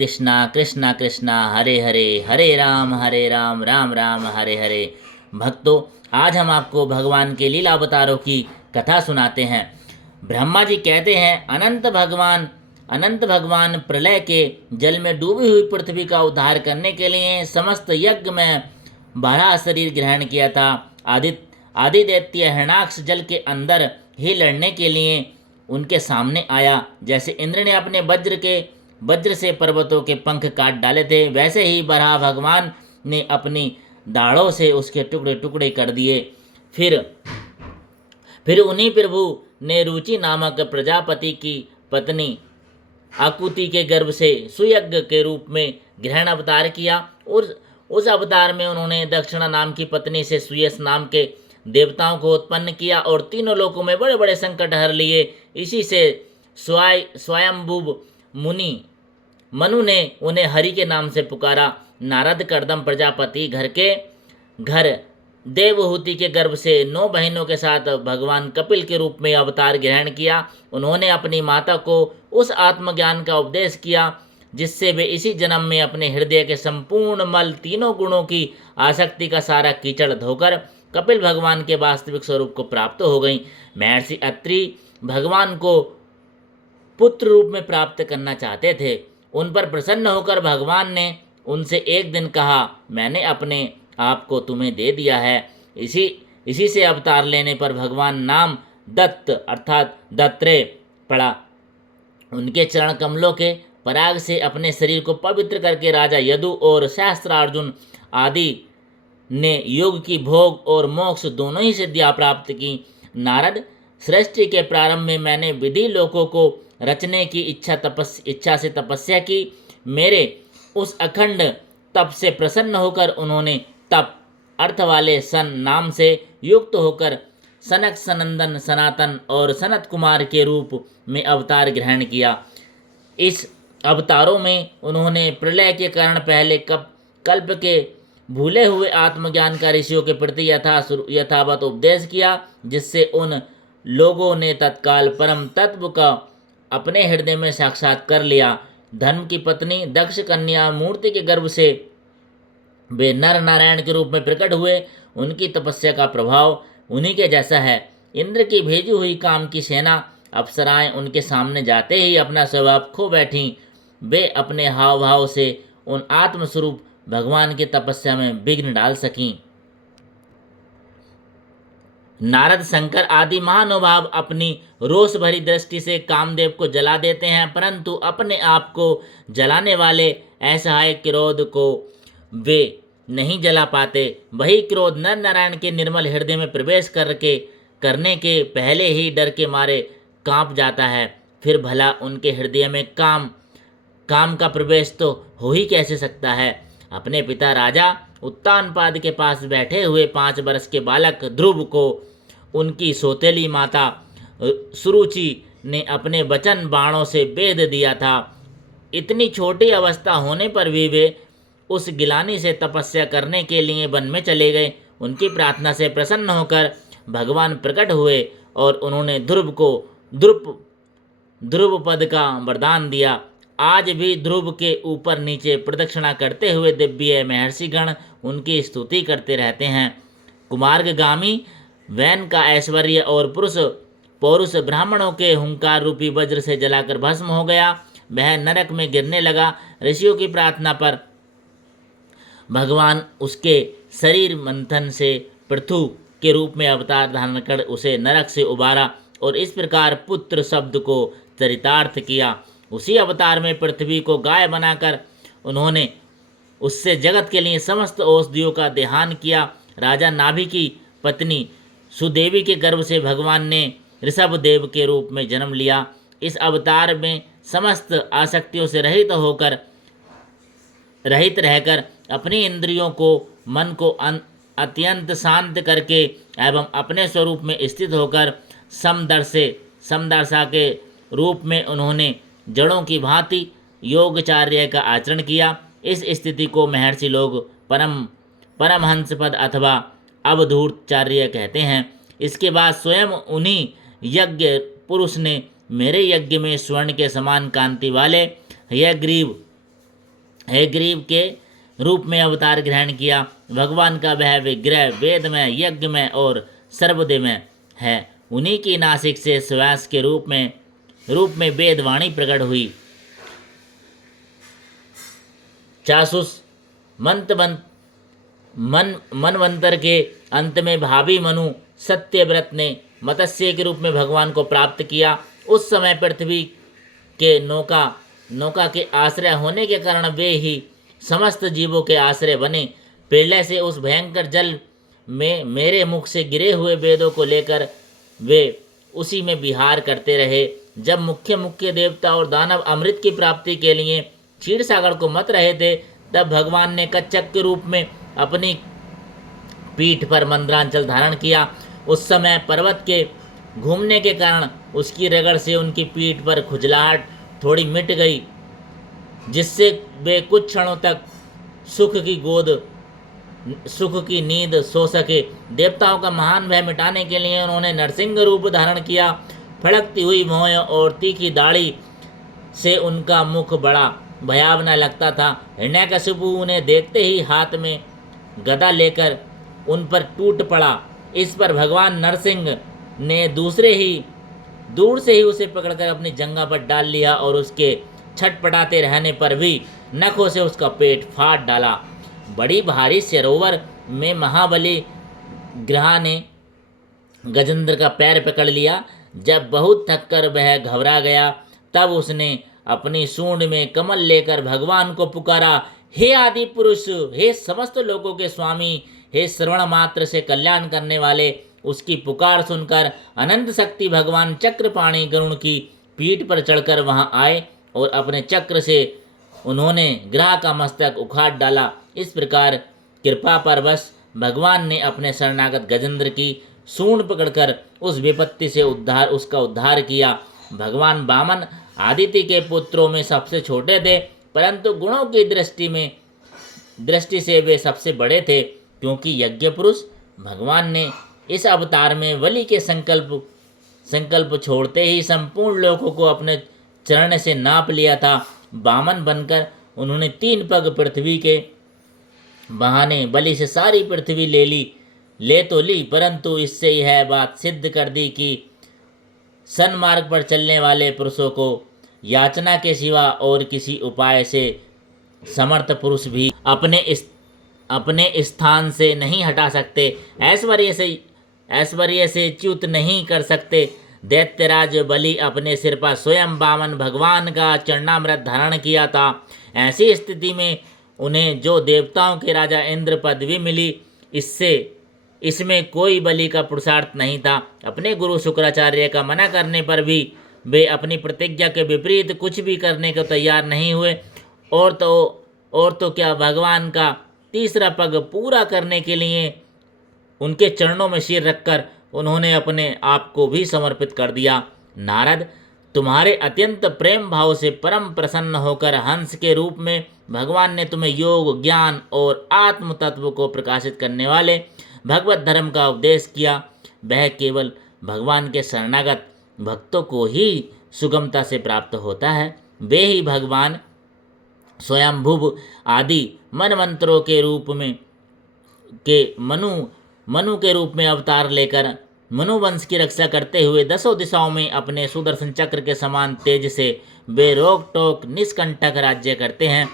कृष्णा कृष्णा कृष्णा हरे हरे, हरे राम राम राम हरे हरे। भक्तों, आज हम आपको भगवान के लीला अवतारों की कथा सुनाते हैं। ब्रह्मा जी कहते हैं, अनंत भगवान प्रलय के जल में डूबी हुई पृथ्वी का उद्धार करने के लिए समस्त यज्ञ में बारह शरीर ग्रहण किया था। आदिदैत्य हिरण्याक्ष जल के अंदर ही लड़ने के लिए उनके सामने आया। जैसे इंद्र ने अपने वज्र से पर्वतों के पंख काट डाले थे, वैसे ही बराह भगवान ने अपनी दाढ़ों से उसके टुकड़े टुकड़े कर दिए। फिर उन्हीं प्रभु ने रुचि नामक प्रजापति की पत्नी आकुति के गर्भ से सुयज्ञ के रूप में ग्रहण अवतार किया। और उस अवतार में उन्होंने दक्षिणा नाम की पत्नी से सुयस नाम के देवताओं को उत्पन्न किया और तीनों लोकों में बड़े बड़े संकट हर लिए। इसी से स्वयंभू मनु ने उन्हें हरि के नाम से पुकारा। नारद कर्दम प्रजापति घर देवहूति के गर्भ से 9 बहनों के साथ भगवान कपिल के रूप में अवतार ग्रहण किया। उन्होंने अपनी माता को उस आत्मज्ञान का उपदेश किया जिससे वे इसी जन्म में अपने हृदय के संपूर्ण मल, तीनों गुणों की आसक्ति का सारा कीचड़ धोकर कपिल भगवान के वास्तविक स्वरूप को प्राप्त हो गई। महर्षि अत्रि भगवान को पुत्र रूप में प्राप्त करना चाहते थे। उन पर प्रसन्न होकर भगवान ने उनसे एक दिन कहा, मैंने अपने आप को तुम्हें दे दिया है। इसी से अवतार लेने पर भगवान नाम दत्त अर्थात दत्त्रेय पड़ा। उनके चरण कमलों के पराग से अपने शरीर को पवित्र करके राजा यदु और सहस्त्रार्जुन आदि ने योग की भोग और मोक्ष दोनों ही सिद्धियां प्राप्त की। नारद, सृष्टि के प्रारंभ में मैंने विधि लोकों को रचने की इच्छा से तपस्या की। मेरे उस अखंड तप से प्रसन्न होकर उन्होंने तप अर्थ वाले सन नाम से युक्त होकर सनक, सनंदन, सनातन और सनत कुमार के रूप में अवतार ग्रहण किया। इस अवतारों में उन्होंने प्रलय के कारण पहले कल्प के भूले हुए आत्मज्ञान का ऋषियों के प्रति यथावत उपदेश किया, जिससे उन लोगों ने तत्काल परम तत्व का अपने हृदय में साक्षात कर लिया। धर्म की पत्नी दक्ष कन्या मूर्ति के गर्भ से वे नर नारायण के रूप में प्रकट हुए। उनकी तपस्या का प्रभाव उन्हीं के जैसा है। इंद्र की भेजी हुई काम की सेना अप्सराएं उनके सामने जाते ही अपना स्वभाव खो बैठीं। वे अपने हाव भाव से उन आत्मस्वरूप भगवान की तपस्या में विघ्न डाल सकीं। नारद, शंकर आदि महानुभाव अपनी रोष भरी दृष्टि से कामदेव को जला देते हैं, परंतु अपने आप को जलाने वाले असहाय क्रोध को वे नहीं जला पाते। वही क्रोध नर नारायण के निर्मल हृदय में प्रवेश करने के पहले ही डर के मारे कांप जाता है। फिर भला उनके हृदय में काम का प्रवेश तो हो ही कैसे सकता है। अपने पिता राजा उत्तानपाद के पास बैठे हुए 5 वर्ष के बालक ध्रुव को उनकी सौतेली माता सुरुचि ने अपने वचन बाणों से बेध दिया था। इतनी छोटी अवस्था होने पर भी वे उस गिलानी से तपस्या करने के लिए वन में चले गए। उनकी प्रार्थना से प्रसन्न होकर भगवान प्रकट हुए और उन्होंने ध्रुव को ध्रुव पद का वरदान दिया। आज भी ध्रुव के ऊपर नीचे प्रदक्षिणा करते हुए दिव्य महर्षिगण उनकी स्तुति करते रहते हैं। कुमार्गामी वैन का ऐश्वर्य और पौरुष ब्राह्मणों के हुंकार रूपी वज्र से जलाकर भस्म हो गया। वह नरक में गिरने लगा। ऋषियों की प्रार्थना पर भगवान उसके शरीर मंथन से पृथु के रूप में अवतार धारण कर उसे नरक से उबारा और इस प्रकार पुत्र शब्द को चरितार्थ किया। उसी अवतार में पृथ्वी को गाय बनाकर उन्होंने उससे जगत के लिए समस्त औषधियों का देहान किया। राजा नाभि की पत्नी सुदेवी के गर्भ से भगवान ने ऋषभ देव के रूप में जन्म लिया। इस अवतार में समस्त आसक्तियों से रहित रहकर अपनी इंद्रियों को, मन को अत्यंत शांत करके एवं अपने स्वरूप में स्थित होकर समदर्शा के रूप में उन्होंने जड़ों की भांति योगचार्य का आचरण किया। इस स्थिति को महर्षि लोग परमहंस पद अथवा अवधूतचार्य कहते हैं। इसके बाद स्वयं उन्हीं यज्ञ पुरुष ने मेरे यज्ञ में स्वर्ण के समान कांति वाले हयग्रीव हे गरीब के रूप में अवतार ग्रहण किया। भगवान का वह विग्रह वेद में, यज्ञ में और सर्वदे में है। उन्हीं की नासिक से श्वास के रूप में वेदवाणी प्रकट हुई। चासुस मनवंतर के अंत में भावी मनु सत्यव्रत ने मत्स्य के रूप में भगवान को प्राप्त किया। उस समय पृथ्वी के नौका के आश्रय होने के कारण वे ही समस्त जीवों के आश्रय बने। प्रलय से उस भयंकर जल में मेरे मुख से गिरे हुए वेदों को लेकर वे उसी में विहार करते रहे। जब मुख्य देवता और दानव अमृत की प्राप्ति के लिए क्षीर सागर को मत रहे थे, तब भगवान ने कच्चक के रूप में अपनी पीठ पर मंद्रांचल धारण किया। उस समय पर्वत के घूमने के कारण उसकी रगड़ से उनकी पीठ पर खुजलाहट थोड़ी मिट गई, जिससे वे कुछ क्षणों तक सुख की नींद सो सके। देवताओं का महान भय मिटाने के लिए उन्होंने नरसिंह रूप धारण किया। फड़कती हुई भौं और तीखी दाढ़ी से उनका मुख बड़ा भयावना लगता था। हिरण्यकशिपु उन्हें देखते ही हाथ में गदा लेकर उन पर टूट पड़ा। इस पर भगवान नरसिंह ने दूर से ही उसे पकड़कर अपनी जंघा पर डाल लिया और उसके छटपटाते रहने पर भी नखों से उसका पेट फाड़ डाला। बड़ी भारी सरोवर में महाबली ग्रह ने गजेंद्र का पैर पकड़ लिया। जब बहुत थककर वह घबरा गया, तब उसने अपनी सूंड में कमल लेकर भगवान को पुकारा, हे आदि पुरुष, हे समस्त लोगों के स्वामी, हे श्रवण मात्र से कल्याण करने वाले। उसकी पुकार सुनकर अनंत शक्ति भगवान चक्रपाणी गरुण की पीठ पर चढ़कर वहां आए और अपने चक्र से उन्होंने ग्रह का मस्तक उखाड़ डाला। इस प्रकार कृपा परवश भगवान ने अपने शरणागत गजेंद्र की सूंड पकड़कर उस विपत्ति से उसका उद्धार किया। भगवान वामन आदित्य के पुत्रों में सबसे छोटे थे, परंतु गुणों की दृष्टि से वे सबसे बड़े थे, क्योंकि यज्ञ पुरुष भगवान ने इस अवतार में बलि के संकल्प छोड़ते ही संपूर्ण लोकों को अपने चरण से नाप लिया था। वामन बनकर उन्होंने 3 पग पृथ्वी के बहाने बलि से सारी पृथ्वी ले तो ली, परंतु इससे यह बात सिद्ध कर दी कि सन्मार्ग पर चलने वाले पुरुषों को याचना के सिवा और किसी उपाय से समर्थ पुरुष भी अपने स्थान से नहीं हटा सकते, ऐश्वर्य से च्युत नहीं कर सकते। दैत्यराज बलि अपने सिर पर स्वयं वामन भगवान का चरणामृत धारण किया था। ऐसी स्थिति में उन्हें जो देवताओं के राजा इंद्र पदवी मिली, इसमें कोई बलि का पुरुषार्थ नहीं था। अपने गुरु शुक्राचार्य का मना करने पर भी वे अपनी प्रतिज्ञा के विपरीत कुछ भी करने को तैयार नहीं हुए। और तो क्या, भगवान का तीसरा पग पूरा करने के लिए उनके चरणों में सिर रखकर उन्होंने अपने आप को भी समर्पित कर दिया। नारद, तुम्हारे अत्यंत प्रेम भाव से परम प्रसन्न होकर हंस के रूप में भगवान ने तुम्हें योग, ज्ञान और आत्म तत्व को प्रकाशित करने वाले भगवत धर्म का उपदेश किया। वह केवल भगवान के शरणागत भक्तों को ही सुगमता से प्राप्त होता है। वे ही भगवान स्वयंभुव आदि मनमंत्रों के रूप में मनु के रूप में अवतार लेकर मनुवंश की रक्षा करते हुए 10 दिशाओं में अपने सुदर्शन चक्र के समान तेज से वे रोक टोक निष्कंटक राज्य करते हैं।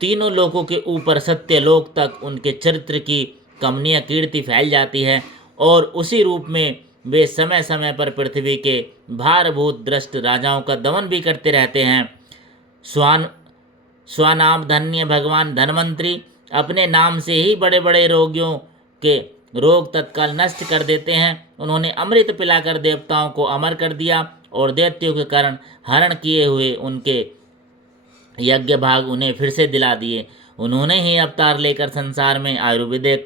तीनों लोकों के ऊपर सत्यलोक तक उनके चरित्र की कमनीय कीर्ति फैल जाती है और उसी रूप में वे समय समय पर पृथ्वी के भारभूत दृष्ट राजाओं का दमन भी करते रहते हैं। स्वानाम धन्य भगवान धनवंतरी अपने नाम से ही बड़े बड़े रोगियों के रोग तत्काल नष्ट कर देते हैं। उन्होंने अमृत पिलाकर देवताओं को अमर कर दिया और दैत्यों के कारण हरण किए हुए उनके यज्ञ भाग उन्हें फिर से दिला दिए। उन्होंने ही अवतार लेकर संसार में आयुर्वेद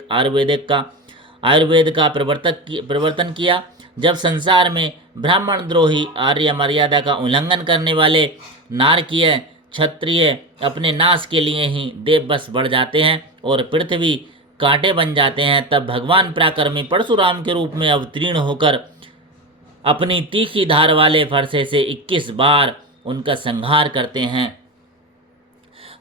का प्रवर्तन किया। जब संसार में ब्राह्मण द्रोही आर्य मर्यादा का उल्लंघन करने वाले नारकीय क्षत्रिय अपने नाश के लिए ही देववश बढ़ जाते हैं और पृथ्वी कांटे बन जाते हैं, तब भगवान पराक्रमी परशुराम के रूप में अवतीर्ण होकर अपनी तीखी धार वाले फरसे से 21 बार उनका संहार करते हैं।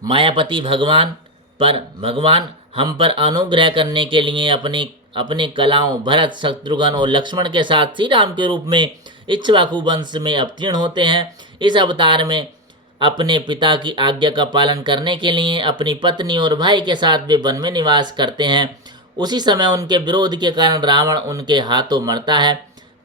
मायापति भगवान पर भगवान हम पर अनुग्रह करने के लिए अपनी अपने कलाओं भरत शत्रुघ्न और लक्ष्मण के साथ श्री राम के रूप में इक्ष्वाकु वंश में अवतीर्ण होते हैं। इस अवतार में अपने पिता की आज्ञा का पालन करने के लिए अपनी पत्नी और भाई के साथ वे वन में निवास करते हैं। उसी समय उनके विरोध के कारण रावण उनके हाथों मरता है।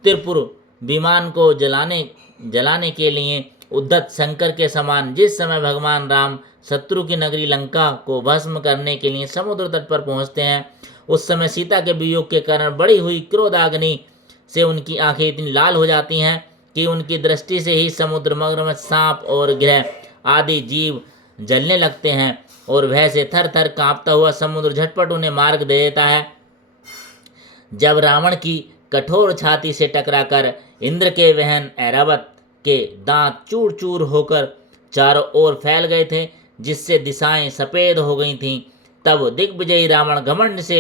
त्रिपुर विमान को जलाने के लिए उद्धत शंकर के समान जिस समय भगवान राम शत्रु की नगरी लंका को भस्म करने के लिए समुद्र तट पर पहुंचते हैं, उस समय सीता के वियोग के कारण बढ़ी हुई क्रोधाग्नि से उनकी आंखें इतनी लाल हो जाती हैं कि उनकी दृष्टि से ही समुद्र, मगरमच्छ, सांप और ग्रह आदि जीव जलने लगते हैं और भय से थर थर कांपता हुआ समुद्र झटपट उन्हें मार्ग दे देता है। जब रावण की कठोर छाती से टकराकर इंद्र के वहन ऐरावत के दांत चूर चूर होकर चारों ओर फैल गए थे, जिससे दिशाएं सफेद हो गई थीं, तब दिग्विजयी रावण घमंड से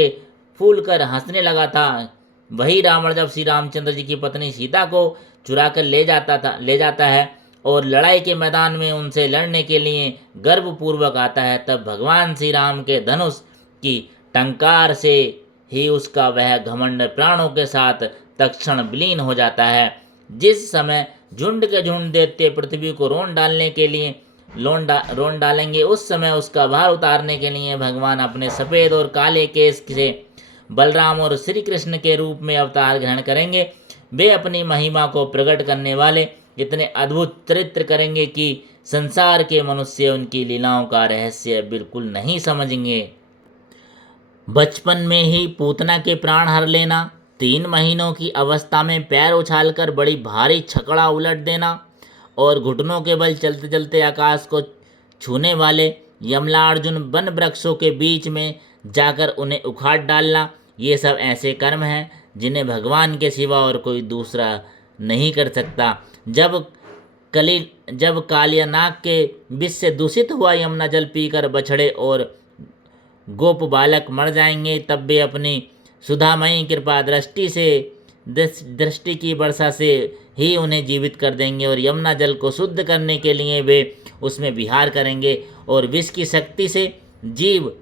फूलकर हंसने लगा था। वही रावण जब श्री रामचंद्र जी की पत्नी सीता को चुरा कर ले जाता है और लड़ाई के मैदान में उनसे लड़ने के लिए गर्वपूर्वक आता है, तब भगवान श्री राम के धनुष की टंकार से ही उसका वह घमंड प्राणों के साथ तत्क्षण विलीन हो जाता है। जिस समय झुंड के झुंड दैत्य पृथ्वी को रोन डालेंगे, उस समय उसका भार उतारने के लिए भगवान अपने सफ़ेद और काले केस से बलराम और श्री कृष्ण के रूप में अवतार ग्रहण करेंगे। वे अपनी महिमा को प्रकट करने वाले इतने अद्भुत चरित्र करेंगे कि संसार के मनुष्य उनकी लीलाओं का रहस्य बिल्कुल नहीं समझेंगे। बचपन में ही पूतना के प्राण हर लेना, 3 महीनों की अवस्था में पैर उछालकर बड़ी भारी छकड़ा उलट देना और घुटनों के बल चलते चलते आकाश को छूने वाले यमलार्जुन वन वृक्षों के बीच में जाकर उन्हें उखाड़ डालना, ये सब ऐसे कर्म हैं जिन्हें भगवान के सिवा और कोई दूसरा नहीं कर सकता। जब कालियानाग के विष से दूषित हुआ यमुना जल पीकर बछड़े और गोप बालक मर जाएंगे, तब वे अपनी सुधामयी कृपा दृष्टि की वर्षा से ही उन्हें जीवित कर देंगे और यमुना जल को शुद्ध करने के लिए वे उसमें विहार करेंगे और विष की शक्ति से जीव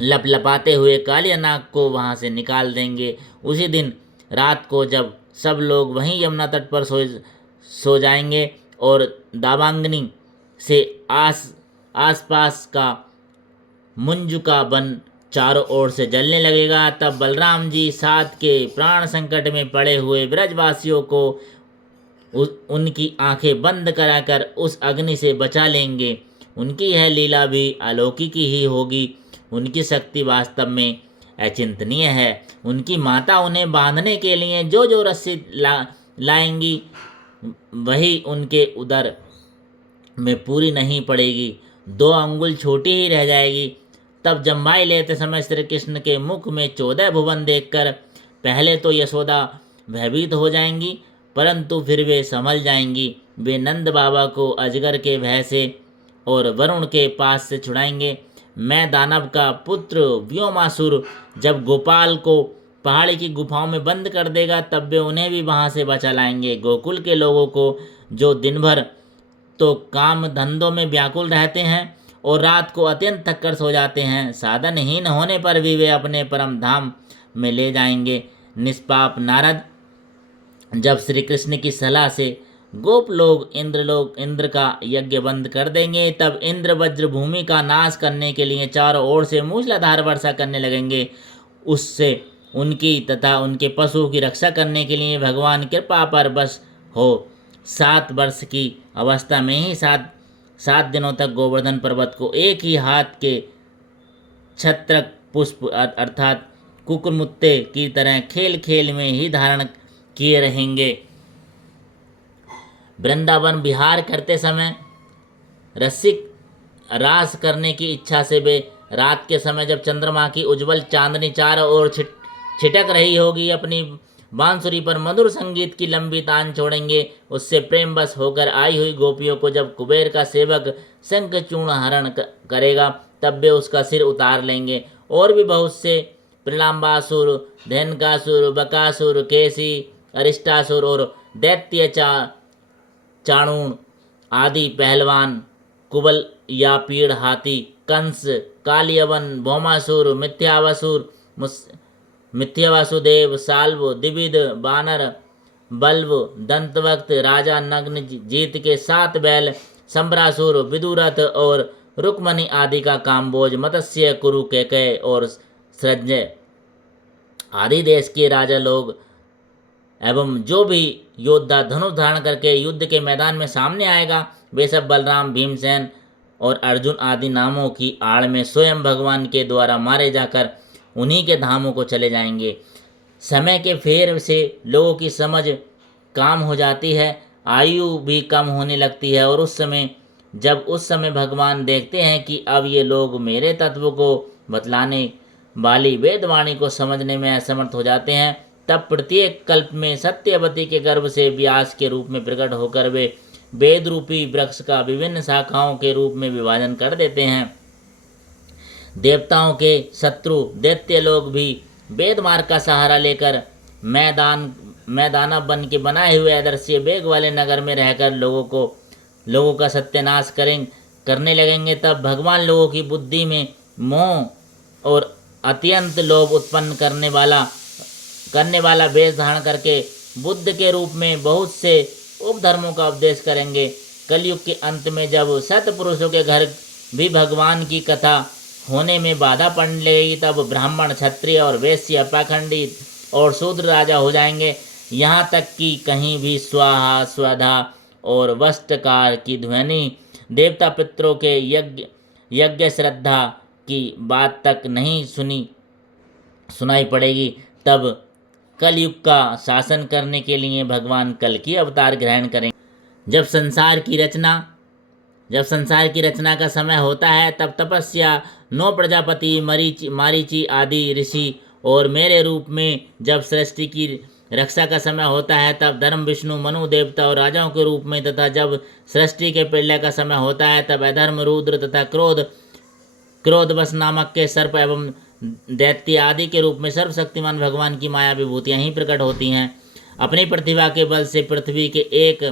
लपलपाते हुए कालियानाग को वहाँ से निकाल देंगे। उसी दिन रात को जब सब लोग वहीं यमुना तट पर सो जाएंगे और दावांगनी से आसपास का मुंजु का वन चारों ओर से जलने लगेगा, तब बलराम जी साथ के प्राण संकट में पड़े हुए ब्रजवासियों को उनकी आंखें बंद कराकर उस अग्नि से बचा लेंगे। उनकी यह लीला भी अलौकिक ही होगी। उनकी शक्ति वास्तव में अचिंतनीय है। उनकी माता उन्हें बांधने के लिए जो रस्सी लाएंगी वही उनके उदर में पूरी नहीं पड़ेगी, 2 अंगुल छोटी ही रह जाएगी। तब जम्भाई लेते समय श्री कृष्ण के मुख में 14 भुवन देखकर पहले तो यशोदा भयभीत हो जाएंगी, परंतु फिर वे संभल जाएंगी। वे नंद बाबा को अजगर के भय से और वरुण के पास से छुड़ाएंगे। मैं दानव का पुत्र व्योमासुर जब गोपाल को पहाड़ी की गुफाओं में बंद कर देगा, तब वे उन्हें भी वहां से बचा लाएंगे। गोकुल के लोगों को जो दिन भर तो काम धंधों में व्याकुल रहते हैं और रात को अत्यंत थक कर सो जाते हैं, साधनहीन होने पर भी वे अपने परम धाम में ले जाएंगे। निष्पाप नारद जब श्री कृष्ण की सलाह से गोप लोग इंद्र का यज्ञ बंद कर देंगे, तब इंद्र वज्र भूमि का नाश करने के लिए चारों ओर से मूसलाधार वर्षा करने लगेंगे। उससे उनकी तथा उनके पशुओं की रक्षा करने के लिए भगवान कृपा पर बस हो 7 वर्ष की अवस्था में ही 7 दिनों तक गोवर्धन पर्वत को एक ही हाथ के छत्रक पुष्प अर्थात कुकुरमुत्ते की तरह खेल खेल में ही धारण किए रहेंगे। वृंदावन विहार करते समय रसिक रास करने की इच्छा से वे रात के समय जब चंद्रमा की उज्जवल चांदनी चारों ओर छिटक रही होगी, अपनी बांसुरी पर मधुर संगीत की लंबी तान छोड़ेंगे। उससे प्रेम बस होकर आई हुई गोपियों को जब कुबेर का सेवक शंखचूर्ण हरण करेगा, तब वे उसका सिर उतार लेंगे। और भी बहुत से प्रलंबासुर, धैनकासुर, बकासुर, केसी, अरिष्टासुर और दैत्य चाणूर आदि पहलवान कुबल या पीड़ हाथी, कंस, कालियवन, भौमासुर, मिथ्यावासुदेव, साल्व, द्विविध, बानर, बल्व, दंतवक्त, राजा नग्न, जीत के 7 बैल, संबरासुर, विदुरथ और रुक्मणी आदि का काम्बोज, मत्स्य, कुरु, कैकय और सृंजय आदि देश के राजा लोग एवं जो भी योद्धा धनुष धारण करके युद्ध के मैदान में सामने आएगा, वे सब बलराम, भीमसेन और अर्जुन आदि नामों की आड़ में स्वयं भगवान के द्वारा मारे जाकर उन्हीं के धामों को चले जाएंगे। समय के फेर से लोगों की समझ काम हो जाती है, आयु भी कम होने लगती है और उस समय भगवान देखते हैं कि अब ये लोग मेरे तत्व को बतलाने वाली वेदवाणी को समझने में असमर्थ हो जाते हैं, तब प्रत्येक कल्प में सत्यवती के गर्भ से व्यास के रूप में प्रकट होकर वे वेद रूपी वृक्ष का विभिन्न शाखाओं के रूप में विभाजन कर देते हैं। देवताओं के शत्रु दैत्य लोग भी वेद मार्ग का सहारा लेकर मैदाना बन के बनाए हुए आदर्शीय वेग वाले नगर में रहकर लोगों का सत्यानाश करने लगेंगे। तब भगवान लोगों की बुद्धि में मोह और अत्यंत लोभ उत्पन्न करने वाला वेश धारण करके बुद्ध के रूप में बहुत से उपधर्मों का उपदेश करेंगे। कलयुग के अंत में जब सत्पुरुषों के घर भी भगवान की कथा होने में बाधा पड़ने लगेगी, तब ब्राह्मण, क्षत्रिय और वैश्य, पाखंडी और शूद्र राजा हो जाएंगे। यहाँ तक कि कहीं भी स्वाहा, स्वधा और वस्त्रकार की ध्वनि देवता पितरों के यज्ञ श्रद्धा की बात तक नहीं सुनाई पड़ेगी। तब कलयुग का शासन करने के लिए भगवान कल की अवतार ग्रहण करेंगे। जब संसार की रचना का समय होता है, तब तपस्या 9 प्रजापति, मारीची आदि ऋषि और मेरे रूप में जब सृष्टि की रक्षा का समय होता है, तब धर्म, विष्णु, मनु, देवता और राजाओं के रूप में, तथा जब सृष्टि के प्रलय का समय होता है, तब अधर्म, रुद्र तथा क्रोधवश नामक के सर्प एवं दैत्य आदि के रूप में सर्वशक्तिमान भगवान की माया विभूतियाँ ही प्रकट होती हैं। अपनी प्रतिभा के बल से पृथ्वी के एक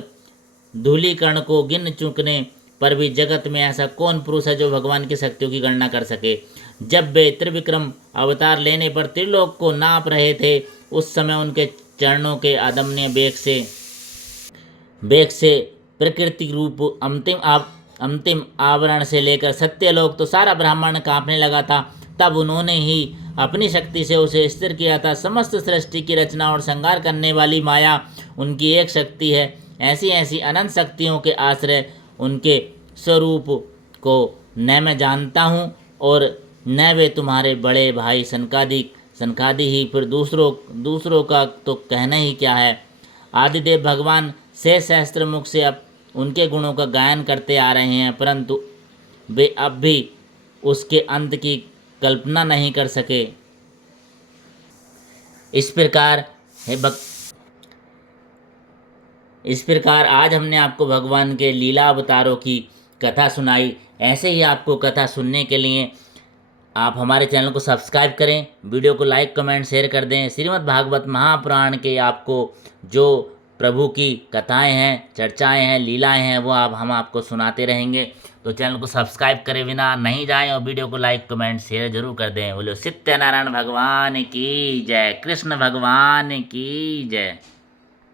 धूलिकण को गिन चुकने पर भी जगत में ऐसा कौन पुरुष है जो भगवान की शक्तियों की गणना कर सके। जब वे त्रिविक्रम अवतार लेने पर त्रिलोक को नाप रहे थे, उस समय उनके चरणों के अदम्य वेग से प्रकृति रूप अंतिम आवरण से लेकर सत्यलोक तो सारा ब्रह्मांड कांपने लगा था। तब उन्होंने ही अपनी शक्ति से उसे स्थिर किया था। समस्त सृष्टि की रचना और संहार करने वाली माया उनकी एक शक्ति है। ऐसी ऐसी अनंत शक्तियों के आश्रय उनके स्वरूप को न मैं जानता हूँ और न वे तुम्हारे बड़े भाई सनकादि ही, फिर दूसरों का तो कहना ही क्या है। आदिदेव भगवान से सहस्त्र मुख से अब उनके गुणों का गायन करते आ रहे हैं, परंतु वे अब भी उसके अंत की कल्पना नहीं कर सके। इस प्रकार आज हमने आपको भगवान के लीला अवतारों की कथा सुनाई। ऐसे ही आपको कथा सुनने के लिए आप हमारे चैनल को सब्सक्राइब करें, वीडियो को लाइक, कमेंट, शेयर कर दें। श्रीमद् भागवत महापुराण के आपको जो प्रभु की कथाएं हैं, चर्चाएं हैं, लीलाएं हैं, वो हम आपको सुनाते रहेंगे। तो चैनल को सब्सक्राइब करे बिना नहीं जाएं और वीडियो को लाइक, कमेंट, शेयर जरूर कर दें। बोलो सत्यनारायण भगवान की जय, कृष्ण भगवान की जय।